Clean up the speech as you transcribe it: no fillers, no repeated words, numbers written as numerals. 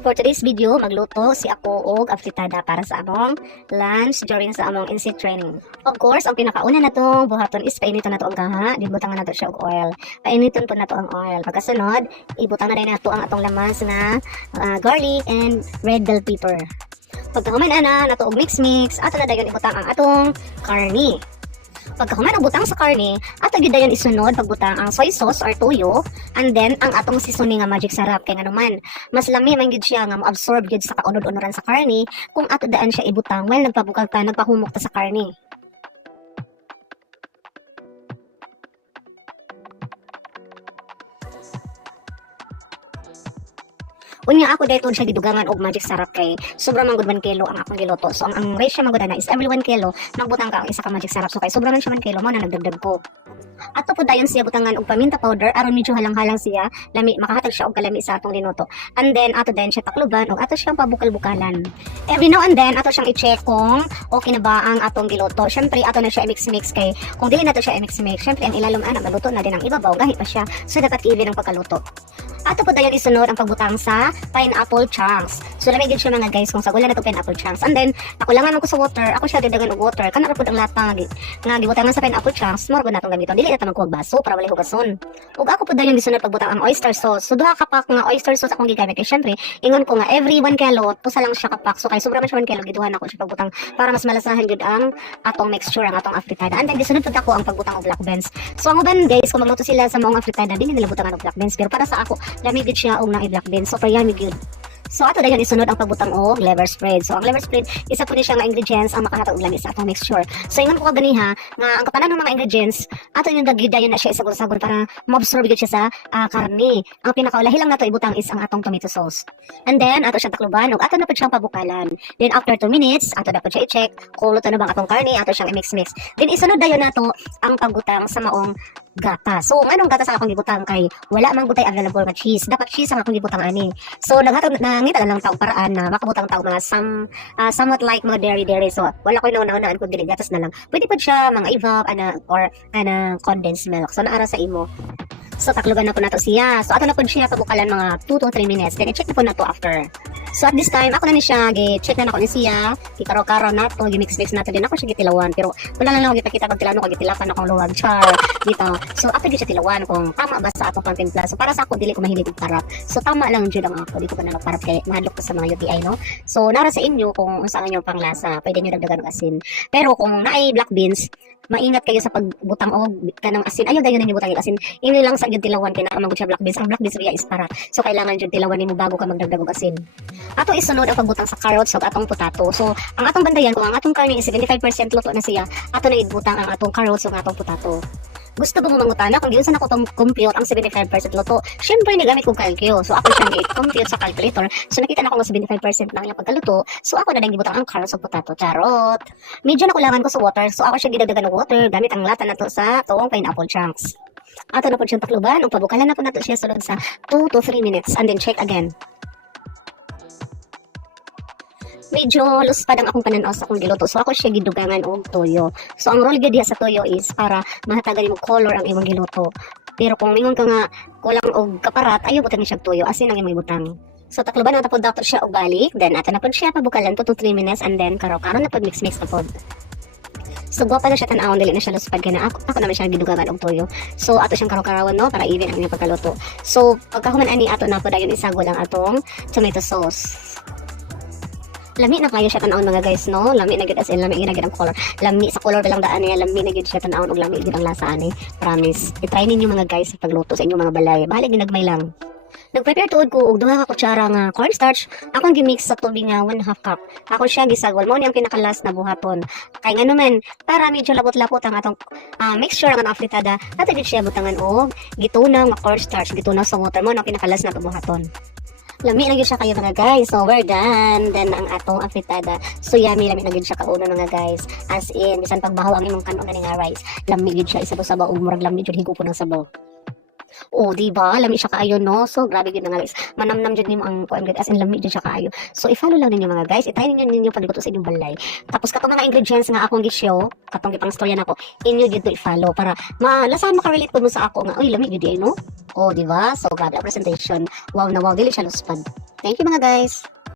For today's video, magluto si ako og afritada para sa among lunch during sa among NC training. Of course, ang pinakauna na to buhaton is painiton na to ang kaha, dibutangan na to siya og oil. Painiton po na to ang oil. Pagkasunod, ibutang na din na to ang atong lamas nga garlic and red bell pepper. Pagkahuman na to og mix, ato na dayon ibutang ang atong karni. Pagkahuman ang butang sa karne, ato gyud dayon isunod pagbutang ang soy sauce or toyo, and then ang atong seasoning nga magic sarap kay nganuman mas lami man gyud siya nga mo-absorb gyud sa kaunod-unuran sa karne kung ato daan siya ibutang while nagpabukal ta, nagpahumok ta sa karne. Unya ako dayton siya gidugangan og magic sarap kay sobra man gud 1 kilo ang akong giluto. So ang ratio man gud na is every 1 kilo magbutang ka ang isa ka magic sarap. So kay sobra man siya 1 kilo mo na nagdagdag ko. Ato po dayon siya butangan og paminta powder aron medyo halang-halang siya, lami makahatag siya og kalami sa atong linuto. And then ato dayon siya takluban og ato siyang pabukal-bukalan. Every now and then ato siyang i-check kung okay na ba ang atong giluto. Syempre ato na siya i-mix kay kung dili nato siya i-mix, syempre ang ilalom ana maluto na din ang ibabaw gahi pa siya. So dapat even ang pagkaluto. Ato po dayon isunod ang pagbutang sa pineapple chunks. So lamig gyud siya mga guys kung sagulan nato pineapple chunks. And then nakulangan man ko sa water, ako siya didagan og water. Kana ra pud ang lata nga gibutangan sa pineapple chunks, mo gud natong gamiton. Dili na ta magkuwag baso para wala hugason. Ug ako po dayon isunod pagbutang ang oyster sauce. So duha ka pack nga oyster sauce akong gigamit kay syempre ingon ko nga every 1 kilo pusa lang siya ka pack. So kay sobra man siya 1 kilo giduhan ako siya pagbutang para mas malasahan gyud ang atong mixture, ang atong afritada. And then gisunod pud ako ang pagbutang og black beans. So ang uban guys kung magluto sila sa maong afritada, dili nila butangan og black beans, pero para sa ako lamig gyud siya og na black beans. So yummy gyud. So ato dayon isunod ang pagbutang og liver spread. So ang liver spread isa po ni siya nga ingredients ang makahatag og lami sa atong mixture. So ingon ko ganiha nga ang kapanan ng mga ingredients ato yung dagid dayon na siya isagol-sagol para ma-absorb gyud siya sa karne. Ang pinakaulahi lang nato ibutang is ang atong tomato sauce. And then ato siyang takluban og ato na pud siyang pabukalan. Then after 2 minutes ato na pud siya i-check kung luto na bang atong karne, ato siyang i-mix. Then isunod dayon nato ang pagbutang sa maong gata. So anong gata sa akong gibutang kay wala man gutay available nga cheese. Dapat cheese ang akong gibutang ani. So naghatag nangita na lang taong paraan na makabutang taong mga somewhat like mga dairy. So wala ko nauna-unaan kung dili gatas na lang. Pwede pa siya mga evap or condensed milk. So naara sa imo. So taklugan na po nato siya. So ato na po siya pabukalan mga 2 to 3 minutes. Then i-check na po nato after. So at this time ako na ni siya gi-check na nako ni siya. Kikaro-karo nato, gi-mix nato din ako siya gitilawan. Pero wala lang ako gipakita pag tilano ko gitilapan akong luwag char dito. So after di siya tilawan kung tama ba sa atong pangtimpla. So para sa ako dili ko mahilig og parap. So tama lang jud ang ako. Dito ko na nagparap kay mahadlok ko sa mga UTI no. So nara sa inyo kung unsa ang inyong panglasa. Pwede niyo dagdagan og asin. Pero kung naay black beans, maingat kayo sa pagbutang og kanang asin. Ayaw dayon ninyo butang asin. Inyo lang sa gyud tilawan kay naa magud siya black beans. Ang black beans riya is para. So kailangan jud tilawan nimo bago ka magdagdag og asin. Ato isunod ang pagbutang sa carrots ug atong potato. So ang atong bandayan kung ang atong karne is 75% luto na siya, ato na ibutang ang atong carrots ug atong potato. Gusto ko mo mangutana kung giunsa nako tong compute ang 75% luto. Syempre ni gamit kong calcio. So ako siyang i-compute sa calculator. So nakita na ko nga 75% lang yung pagkaluto. So ako na lang gibutang ang carrots ug potato. Charot. Medyo nakulangan ko sa water. So ako siya gidagdagan ng water gamit ang lata nato sa tuong pineapple chunks. Ato na po siyang takluban ug pabukalan na po nato siya sulod sa 2 to 3 minutes and then check again. Medyo luspad ang akong pananaw sa akong giluto. So ako siya gidugangan og toyo. So ang role gyud diha sa toyo is para mahatagan mo color ang imong giluto. Pero kung mingon ka nga kulang og kaparat, ayaw butang siya toyo asin ang imong butang. So takluban na tapod dato siya og balik, then ato na pud siya pabukalan 2 to 3 minutes and then karo-karo na pud mix na pod. So guwapa na siya tan-awon, dili na siya luspad kana ako naman siya gidugangan og toyo. So ato siyang karo-karawon no para even ang inyong pagkaluto. So pagkahuman ani ato na pud dayon isagol ang atong tomato sauce. Lami na kayo siya tan-awon mga guys no. Lami na gid as in lami na gid ang color. Lami sa color lang daan niya, lami na gid siya tan-awon og lami gid ang lasa ani. Promise. I-try ninyo mga guys sa pagluto sa inyong mga balay. Bali ginagmay lang. Nag-prepare tuod ko og 2 ka kutsara nga cornstarch. Akong gi-mix sa tubig nga 1/2 cup. Ako siya gisagwal mo ni ang pinakalas na buhaton. Kay ngano man para medyo labot-labot ang atong mixture ng afritada. Ato gid siya butangan og gitunaw nga cornstarch, gitunaw sa water mo na pinakalas na buhaton. Lami lagi siya kayo mga guys. So we're done. Then ang atong afritada. So yummy, lami lagi siya kauno mga guys. As in, bisan pagbahaw ang imong kanon nga rice. Lami gid siya isabaw-sabaw ug murag lami jud higupon ng sabaw. Oh, di ba? Lami siya kaayo, no? So, grabe yun na nga guys. Manamnam dyan yung ang kuan as in lami dyan siya kaayo. So, i-follow lang ninyo mga guys. Itayin ninyo pagluto sa inyong balay. Tapos, katong mga ingredients nga akong gisyo, katong gipang storya na ko, inyo dito i-follow para malasahan makarelate po mo sa ako nga, uy, lami yun no? Oh, di ba? So, grabe ang presentation. Wow na wow. Dili siya luspad. Thank you mga guys.